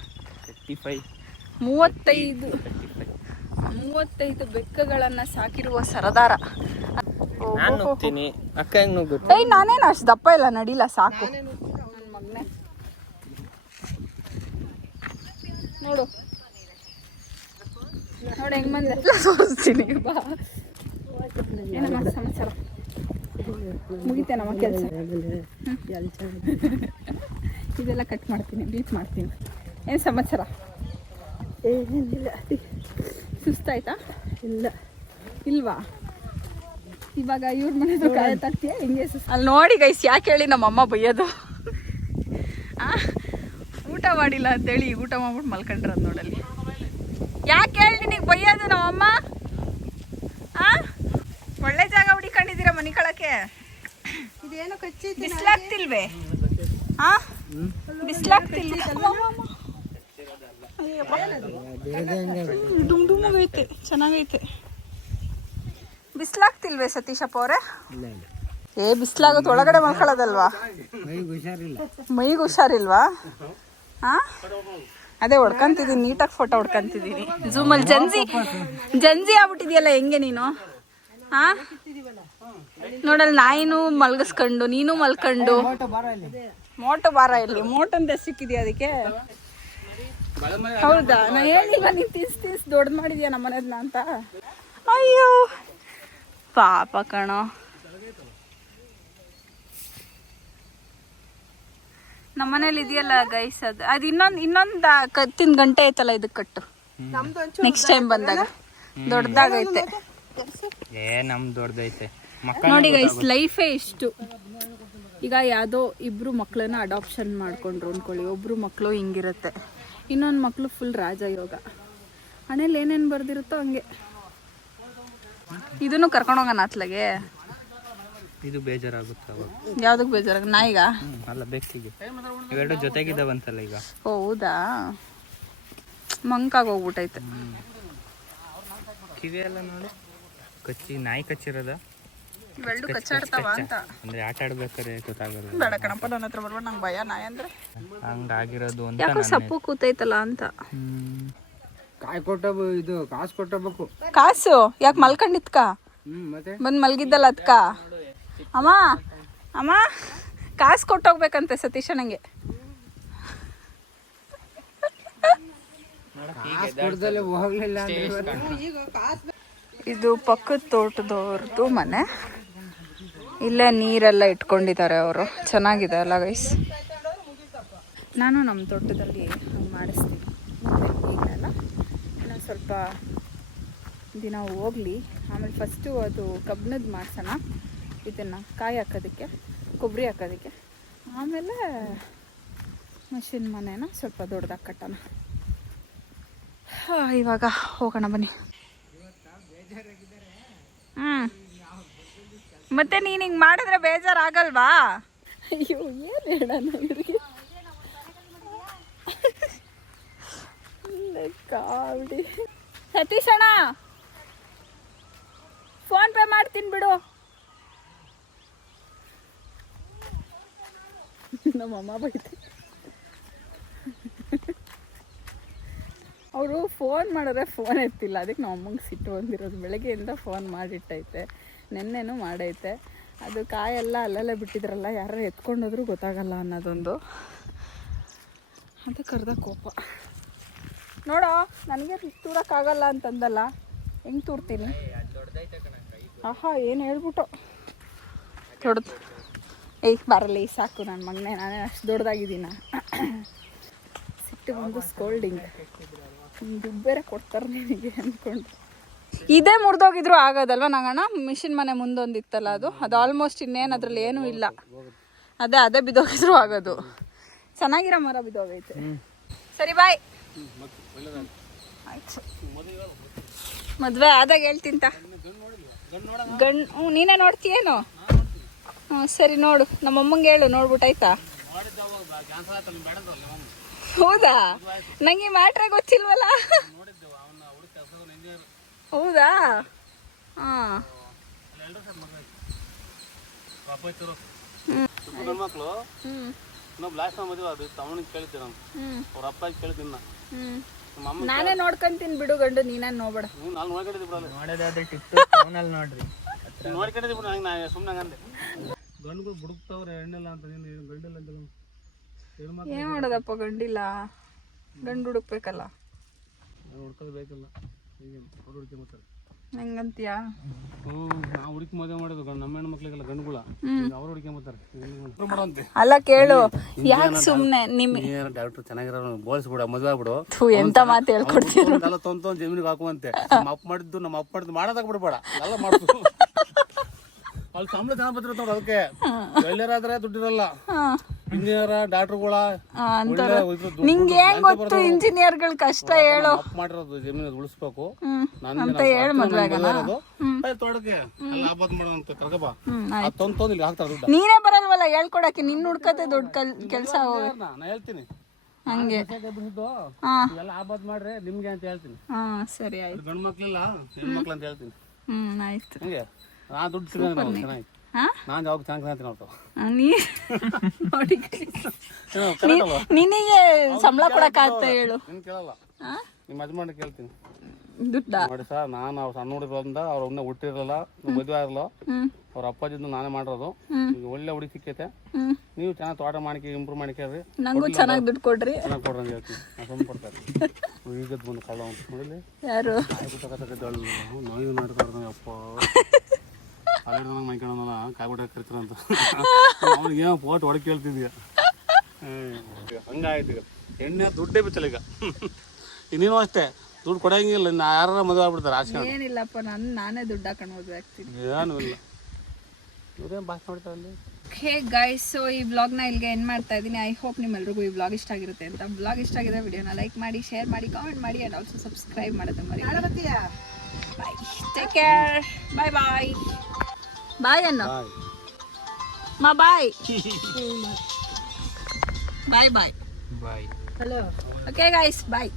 35 ಬೆಕ್ಕುಗಳನ್ನು ಸಾಕಿರುವ ಸರದಾರ. ನಾನೇನು ಅಷ್ಟು ದಪ್ಪ ಇಲ್ಲ, ನಡಿಲ್ಲ ಸಾಕು. ನನ್ನ ಮಗನೇ ನೋಡು ಹೆಂಗ್ ಬಂದೆ ತೋರಿಸ್ತೀನಿ ಬಾ. ಏನಮ್ಮ ಸಮಾಚಾರ? ಮುಗಿತೇನಮ್ಮ ಕೆಲಸ? ಇದೆಲ್ಲ ಕಟ್ ಮಾಡ್ತೀನಿ, ಬೀಟ್ ಮಾಡ್ತೀನಿ. ಏನು ಸಮಾಚಾರ? ಏನಿಲ್ಲ. ಸುಸ್ತಾಯ್ತಾ? ಇಲ್ವಾ? ಇವಾಗ ಇವ್ರ ಮನೆದು ಕಾಯ ತರ್ತೀಯ ಹಿಂಗೆ ಅಲ್ಲಿ ನೋಡಿ ಗೈಸ್. ಯಾಕೆ ಹೇಳಿ ನಮ್ಮಮ್ಮ ಬೈಯೋದು? ಊಟ ಮಾಡಿಲ್ಲ ಅಂತೇಳಿ ಊಟ ಮಾಡ್ಬಿಟ್ಟು ಮಲ್ಕೊಂಡ್ರದ್ ನೋಡಲ್ಲಿ. ಯಾಕೆ ಹೇಳಿ ನಿನಗೆ ಬೈಯೋದು ನಮ್ಮಮ್ಮ? ಒಳ್ಳೆ ಜಾಗ ಹುಡಿಕೊಂಡಿದ್ದೀರ ಮನೆ ಕಳಕ್ಕೆ. ಬಿಸ್ಲಾಗ್ತಿಲ್ವೇ? ಬಿಸ್ಲಾಗ್ತಿಲ್ವ? ಡುಮ್ಡುಮಾಗೈತೆ, ಚೆನ್ನಾಗೈತೆ. ಬಿಸ್ಲಾಗ್ತಿಲ್ವೇ ಸತೀಶಪ್ಪ ಅವರೇ? ಬಿಸ್ಲಾಗುತ್ತೆ ಒಳಗಡೆ ಮಲ್ಕೊಳ್ಳೋದಲ್ವಾ? ಮೈಗೆ ಹುಷಾರಿಲ್ವಾ? ಅದೇ ಹೊಡ್ಕೊಂತಿದ್ದೀನಿ, ನೀಟಾಗಿ ಫೋಟೋ ಹೊಡ್ಕೊಂತಿದ್ದೀನಿ. ಝೂಮಲ್ಲಿ ಜಂಜಿ ಆಗ್ಬಿಟ್ಟಿದ್ಯಲ್ಲ ಹೆಂಗೆ ನೀನು? ನೋಡಲ್ ನಾಯಿನೂ ಮಲ್ಗಿಸ್ಕೊಂಡು ನೀನು ಮಲ್ಕೊಂಡು ಮೋಟು ಬಾರ ಇಲ್ಲಿ ಮೋಟು ಅಂತ ಸಿಕ್ಕಿದ್ಯಾ ಅದಕ್ಕೆ? ಹೌದಾ, ನಾ ಹೇಳಿಲ್ಲ ನೀನು ತೀಸ್ ದೊಡ್ಡದು ಮಾಡಿದ್ಯಾ ನಮ್ಮ ಮನೆದ್ನ ಅಂತ. ಅಯ್ಯೋ ಪಾಪ ಕಣೋ. ನಮ್ಮನೇಲಿ ಇದೆಯಲ್ಲ ಗೈಸ್, ಅದು ಇನ್ನೊಂದು ಕತ್ತಿನ ಗಂಟೆ ಐತಲ್ಲ, ಇದಕ್ಕೆ ಕಟ್ಟು. ನೆಕ್ಸ್ಟ್ ಟೈಮ್ ಬಂದಾಗ ದೊಡ್ಡದಾಗೈತೆ. ನಮ್ದು ದೊಡ್ಡದೈತೆ ನೋಡಿ ಗೈಸ್, ಲೈಫೇ ಇಷ್ಟು. ಈಗ ಯಾವುದೋ ಇಬ್ರು ಮಕ್ಕಳನ್ನ ಅಡಾಪ್ಷನ್ ಮಾಡ್ಕೊಂಡ್ರು ಅಂದ್ಕೊಳ್ಳಿ, ಒಬ್ರು ಮಕ್ಕಳು ಹಿಂಗಿರುತ್ತೆ, ಇನ್ನೊಂದು ಮಕ್ಕಳು ಫುಲ್ ರಾಜಯೋಗ. ಮನೇಲಿ ಏನೇನು ಬರ್ದಿರುತ್ತೋ ಹಂಗೆ. ಇದನ್ನು ಕರ್ಕೊಂಡೋಗೋಣ ಅತ್ಲಾಗೆ. ಇದು ಬೇಜಾರಾಗುತ್ತೆ ಅವಾಗ. ಯಾವ್ದಕ್ಕೆ ಬೇಜಾರಾಗ? ನಾಯಿಗ ಅಲ್ಲ, ಬೆಕ್ಕಿಗೆ. ಇವೆರಡು ಜೊತೆಗಿದ್ದಾವಂತಲ್ಲ ಈಗ. ಹೌದಾ, ಮಂಕಾಗಿ ಹೋಗ್ಬಿಟ್ಟೈತೆ. ಕಿವಿ ಎಲ್ಲ ನೋಡಿ ನಾಯಿ ಕಚ್ಚಿರೋದ. ಇವೆರಡು ಕಚ್ಚಾಡ್ತಾವ ಅಂತ ಅಂದ್ರೆ ಆಟ ಆಡ್ಬೇಕಾರೆ ಗೊತ್ತಾಗಲ್ಲ. ಬೇಡ ಕಣಪ್ಪ, ನನ್ನ ಹತ್ರ ಬರ್ಬೇಡ, ನಂಗೆ ಭಯ ನಾಯಿ ಅಂದ್ರೆ. ಹಂಗಾಗಿರೋದು ಅಂತ. ಯಾಕೋ ಸಪ್ಪು ಕೂತೈತಲ್ಲ ಅಂತ. ಕಾಯಿ ಕೊಟ್ಟ ಇದು ಕಾಸು ಕೊಟ್ಟಬೇಕು. ಕಾಸು ಯಾಕೆ ಮಲ್ಕೊಂಡಿತ್ಕ? ಮತ್ತೆ ಬಂದು ಮಲ್ಗಿದ್ದಲ್ಲ ಅದಕ್ಕ. ಅಮ್ಮ ಅಮ್ಮ ಕಾಸು ಕೊಟ್ಟೋಗ್ಬೇಕಂತೆ ಸತೀಶ ನಂಗೆ. ಹೋಗ್ಲಿಲ್ಲ. ಇದು ಪಕ್ಕದ ತೋಟದವ್ರದ್ದು ಮನೆ. ಇಲ್ಲೇ ನೀರೆಲ್ಲ ಇಟ್ಕೊಂಡಿದ್ದಾರೆ ಅವರು. ಚೆನ್ನಾಗಿದೆ ಅಲ್ಲ ಗೈಸ್? ನಾನು ನಮ್ಮ ತೋಟದಲ್ಲಿ ಹಂಗೆ ಮಾಡಿಸ್ತೀನಿ. ಈಗಲ್ಲ ಇನ್ನೊಂದು ಸ್ವಲ್ಪ ದಿನ ಹೋಗಲಿ, ಆಮೇಲೆ ಫಸ್ಟು ಅದು ಕಬ್ಬಣದ್ದು ಮಾಡ್ಸೋಣ, ಇದನ್ನು ಕಾಯಿ ಹಾಕೋದಕ್ಕೆ, ಕೊಬ್ಬರಿ ಹಾಕೋದಕ್ಕೆ. ಆಮೇಲೆ ಮಷಿನ್ ಮನೇನ ಸ್ವಲ್ಪ ದೊಡ್ಡದಾಗಿ ಕಟ್ಟೋಣ. ಇವಾಗ ಹೋಗೋಣ ಬನ್ನಿ. ಮತ್ತೆ ನೀನು ಹಿಂಗೆ ಮಾಡಿದ್ರೆ ಬೇಜಾರಾಗಲ್ವಾ? ಅಯ್ಯೋ ಏನು ಹೇಳೋಣ ಇವ್ರಿಗೆ. ಸತೀಶ್ ಅಣ್ಣ, ಫೋನ್ ಪೇ ಮಾಡ್ತೀನಿ ಬಿಡು. ನಮ್ಮಮ್ಮ ಬೈತೆ. ಅವರು ಫೋನ್ ಮಾಡಿದ್ರೆ ಫೋನ್ ಎತ್ತಿಲ್ಲ, ಅದಕ್ಕೆ ನಮ್ಮ ಅಮ್ಮಂಗೆ ಸಿಟ್ಟು ಬಂದಿರೋದು. ಬೆಳಗ್ಗೆಯಿಂದ ಫೋನ್ ಮಾಡಿಟ್ಟೈತೆ, ನೆನ್ನೆನೂ ಮಾಡೈತೆ. ಅದು ಕಾಯೆಲ್ಲ ಅಲ್ಲಲ್ಲೇ ಬಿಟ್ಟಿದ್ರಲ್ಲ, ಯಾರು ಎತ್ಕೊಂಡೋದ್ರೂ ಗೊತ್ತಾಗಲ್ಲ ಅನ್ನೋದೊಂದು, ಅದಕ್ಕೆ ಅರ್ಧ ಕೋಪ. ನೋಡೋ, ನನಗೆ ತೂರಕ್ಕಾಗಲ್ಲ ಅಂತಂದಲ್ಲ, ಹೆಂಗೆ ತೂರ್ತೀನಿ? ಆಹಾ, ಏನು ಹೇಳ್ಬಿಟ್ಟು ದೊಡ್ಡದು. ಬರಲಿ ಸಾಕು, ನನ್ನ ಮಗನೇ, ನಾನೇ ಅಷ್ಟು ದೊಡ್ಡದಾಗಿದ್ದೀನ. ಸಿಟ್ಟು ಬಂದು ಸ್ಕೋಲ್ಡಿಂಗ್. ದುಡ್ಡು ಬೇರೆ ಕೊಡ್ತಾರೆ ನಿನಗೆ ಅಂದ್ಕೊಂಡು. ಇದೇ ಮುರಿದೋಗಿದ್ರು ಆಗೋದಲ್ವ ನಂಗಣ್ಣ? ಮಿಷಿನ್ ಮನೆ ಮುಂದೊಂದಿತ್ತಲ್ಲ, ಅದು ಆಲ್ಮೋಸ್ಟ್ ಇನ್ನೇನು ಅದರಲ್ಲಿ ಏನೂ ಇಲ್ಲ. ಅದೇ ಬಿದ್ದೋಗಿದ್ರು ಆಗೋದು. ಚೆನ್ನಾಗಿರೋ ಮರ ಬಿದ್ದೋಗೈತೆ. ಸರಿ ಬಾಯ್. ಆಯ್ತು, ಮದುವೆ ಆದಾಗ ಹೇಳ್ತಿಂತ. ಗಂಡು ನೀನೇ ನೋಡ್ತೀಯೇನು? ಹ್ಞೂ ಸರಿ, ನೋಡು. ನಮ್ಮಮ್ಮಂಗೆ ಹೇಳು, ನೋಡ್ಬಿಟ್ಟು ಆಯ್ತಾ? ಹೌದಾ, ನಂಗೆ ಈ ಮ್ಯಾಟ್ರೆ ಗೊತ್ತಿಲ್ವಲ್ಲ. ಹೌದಾ? ಹಾಂ, ಗಂಡ್ಮಕ್ಳು ಇನ್ನೊಬ್ಬ ಲಾಸ್ಟ್ ಮದುವೆ ಅದು ತಮ್ಮನಿಗೆ ಕೇಳ್ತೀನಿ ನಾನು, ಅವ್ರ ಅಪ್ಪ ಕೇಳ್ತೀನಿ. ನಾನೇ ನೋಡ್ಕೊಂತೀನಿ ಬಿಡು, ಗಂಡು ನೀನೇನು ನೋಡ್ಬೇಡ. ನಾನು ನೋಡ್ಕೊಂಡಿದ್ದೆ ಬಿಡಲ್ಲ. ನೋಡೋದಾದ್ರೆ ಟಿಪ್ ಫೋನಲ್ಲಿ ನೋಡ್ರಿ. ನೋಡ್ಕೊಂಡಿದ್ದೆ ಬಿಡು, ನಂಗೆ ನಾ ಸುಮ್ಮನೆ ಹಂಗಂದೆ. ಗಂಡುಗಳು ಬುಡುಕ್ತಾವ್ರೆ ಎಣ್ಣೆಲ್ಲ ಅಂತ, ನೀನು ಗಂಡಿಲ್ಲ ಅಂತ. ಏನು ಮಾಡೋದಪ್ಪ, ಗಂಡಿಲ್ಲ, ಗಂಡು ಹುಡುಕ್ಬೇಕಲ್ಲ. ಹುಡ್ಕೋದು ಬೇಕಲ್ಲ, ಹೀಗೆ ಅವ್ರು ಹುಡ್ಕೊಂಬತ್ತಾರೆ. ಹೆಂಗಂತೀಯಾ? ನಾವು ಹುಡುಕಿ ಮದುವೆ ಮಾಡಿದ್ವು ನಮ್ಮ ಹೆಣ್ಣು ಮಕ್ಳಿಗೆಲ್ಲ ಗಂಡುಗಳ, ಅವ್ರು ಹುಡ್ಕೊಂಬತ್ತಾರೆ. ಮಾಡೋಂತೆ ಅಲ್ಲ ಕೇಳು, ಯಾಕೆ ಸುಮ್ಮನೆ ನಿಮ್ ಡಾಕ್ಟರ್ ಚೆನ್ನಾಗಿರೋ ಬೋಳಿಸ್ಬಿಡ, ಮದುವೆ ಆಗ್ಬಿಡು. ಎಂತ ಮಾತು ಹೇಳ್ಕೊಡ್ತೀರ? ಎಲ್ಲ ತೊಂದು ಜಮೀನಿಗೆ ಹಾಕುವಂತೆ. ನಮ್ಮ ಅಪ್ಪ ಮಾಡಿದ್ದು ಮಾಡೋದಾಗ ಬಿಡ್ಬೇಡ, ಎಲ್ಲ ಮಾಡ್ತು. ಅಲ್ಲಿ ಸಂಬಳ ಚೆನ್ನಾಗಿ ಬರ್ತಿರುತ್ತೆ ನೋಡು, ಅದಕ್ಕೆ ಎಲ್ಲರಾದ್ರೆ ದುಡ್ಡಿರಲ್ಲ. ಇಂಜಿನಿಯರ್ ಡಾಕ್ಟರ್ಗಳ ನಿಂಗೆ ಏನ್ ಗೊತ್ತು ಇಂಜಿನಿಯರ್ಗಳ ಕಷ್ಟ ಹೇಳು. ಮಾಡಿರೋದು ಜಮೀನು ಉಳಿಸ್ಬೇಕು ಅಂತ ಹೇಳಿ ಮದ್ವೆ ತೋಟಕ್ಕೆ ಆಬಾದ್ ಮಾಡೋಂತ ಕರ್ಕಬ ತೊಂದು ಇಲ್ಲಿ ಹಾಕ್ತಾರೆ ದುಡ್ಡು. ನೀನೇ ಬರಲ್ವಲ್ಲ ಹೇಳ್ಕೊಡಕ್ಕೆ, ನಿನ್ ಹುಡ್ಕತೆ ದೊಡ್ಡ ಕೆಲ್ಸ. ನಾ ಹೇಳ್ತೀನಿ ಹಂಗೆ ಎಲ್ಲ ಆಬಾದ್ ಮಾಡ್ರೆ ನಿಮ್ಗೆ ಅಂತ ಹೇಳ್ತೀನಿ. ಸರಿ ಆಯ್ತು. ಗಂಡು ಮಕ್ಳಿಲ್ಲ ಹೆಣ್ಮಕ್ಳು ಅಂತ ಹೇಳ್ತೀನಿ. ಆಯ್ತು. ಹಂಗೆ ನಾ ದುಡ್ಡು ಚೆನ್ನಾಗಿ ನಾನು ಯಾವಾಗ ಚೆನ್ನಾಗಿ ನೋಡ್ತಾವ. ನಿನಗೆ ಸಂಬಳ ಕೊಡಕ್ ಆಗ್ತಾ ಹೇಳು. ನಿನ್ ಕೇಳಲ್ಲ, ನಿಮ್ಮ ಯಜಮಾನ ಕೇಳ್ತೀನಿ. ದುಡ್ಡ ನೋಡಿ ಸರ್, ನಾನು ಅವ್ರು ಸಣ್ಣ ಹುಡುಗರಿಂದ ಅವ್ರು ಒಮ್ಮೆ ಹುಟ್ಟಿರಲ್ಲ, ಮದುವೆ ಆಗಿರಲ್ಲ, ಅವ್ರ ಅಪ್ಪಾಜಿದ್ದು ನಾನೇ ಮಾಡಿರೋದು. ಈಗ ಒಳ್ಳೆ ಹುಡುಗಿ ಸಿಕ್ಕೈತೆ. ನೀವು ಚೆನ್ನಾಗಿ ತೋಟ ಮಾಡಿಕೆ ಇಂಪ್ರೂವ್ ಮಾಡಿಕ್ರಿ, ನಂಗೂ ಚೆನ್ನಾಗಿ ದುಡ್ಡು ಕೊಡ್ರಿ. ಚೆನ್ನಾಗಿ ಕೊಡ್ರಿ ಅಂತ ಹೇಳ್ತೀನಿ. ನಾನು ಸುಮ್ಮನೆ ಕೊಡ್ತಾರೆ. ಈಗದ್ದು ಬಂದು ಕಳ್ಳ ಉಂಟು ನೋಡಿಲಿ, ಯಾರು ನೋವು ನಾಡ್ತಾರೆ ಅಪ್ಪ. ಅಲ್ಲಿ ನನಗೆ ಮೈಕೊಳ್ಳೋನಲ್ಲ ಕಾಯ್ಬಿಟ್ಟ ಕರಿತಾರ ಅಂತ ಅವ್ನಿಗೆ ಏನೋ ಫೋಟೋ ಹೊಡಕ್ಕೆ ಹೇಳ್ತಿದ್ಯ. ಹಂಗಾಯ್ತು. ಈಗ ಎಣ್ಣೆ ದುಡ್ಡೇ ಬಿತ್ತಲ್ಲ ಈಗ. ಇನ್ನೇನು ಅಷ್ಟೇ, ದುಡ್ಡು ಕೊಡಂಗಿಲ್ಲ. ಇನ್ನು ಯಾರ ಮದುವೆ ಆಗ್ಬಿಡ್ತಾರೆ ಆಸೆ. ಏನಿಲ್ಲಪ್ಪ, ನಾನೇ ದುಡ್ಡು ಹಾಕೊಂಡು ಮದುವೆ ಆಗ್ತೀನಿ. ಏನೂ ಇಲ್ಲ. ಇವ್ರೇನು ಭಾಷೆ ಮಾಡ್ತಾರೆ ಅಲ್ಲಿ. ಹೇ ಗೈಸ್, ಸೊ ಈ ವ್ಲಾಗ್ನ ಇಲ್ಲಿಗೆ ಎಂಡ್ ಮಾಡ್ತಾ ಇದ್ದೀನಿ. ಐ ಹೋಪ್ ನಿಮ್ಮೆಲ್ರಿಗೂ ಈ ವ್ಲಾಗ್ ಇಷ್ಟ ಆಗಿರುತ್ತೆ ಅಂತ. ವ್ಲಾಗ್ ಇಷ್ಟ ಆಗಿದೆ ವಿಡಿಯೋನ ಲೈಕ್ ಮಾಡಿ, ಶೇರ್ ಮಾಡಿ, ಕಾಮೆಂಟ್ ಮಾಡಿ ಆ್ಯಂಡ್ ಆಲ್ಸೋ ಸಬ್ಸ್ಕ್ರೈಬ್ ಮಾಡೋದು ಮರಿ. ಬಾಯ್, ಟೇಕ್ ಕೇರ್, ಬಾಯ್ ಬಾಯ್ ಬಾಯ್ ಅನ್ನೋ ಮಾ ಬಾಯ್ ಬಾಯ್ ಬಾಯ್ ಬಾಯ್. Okay guys bye.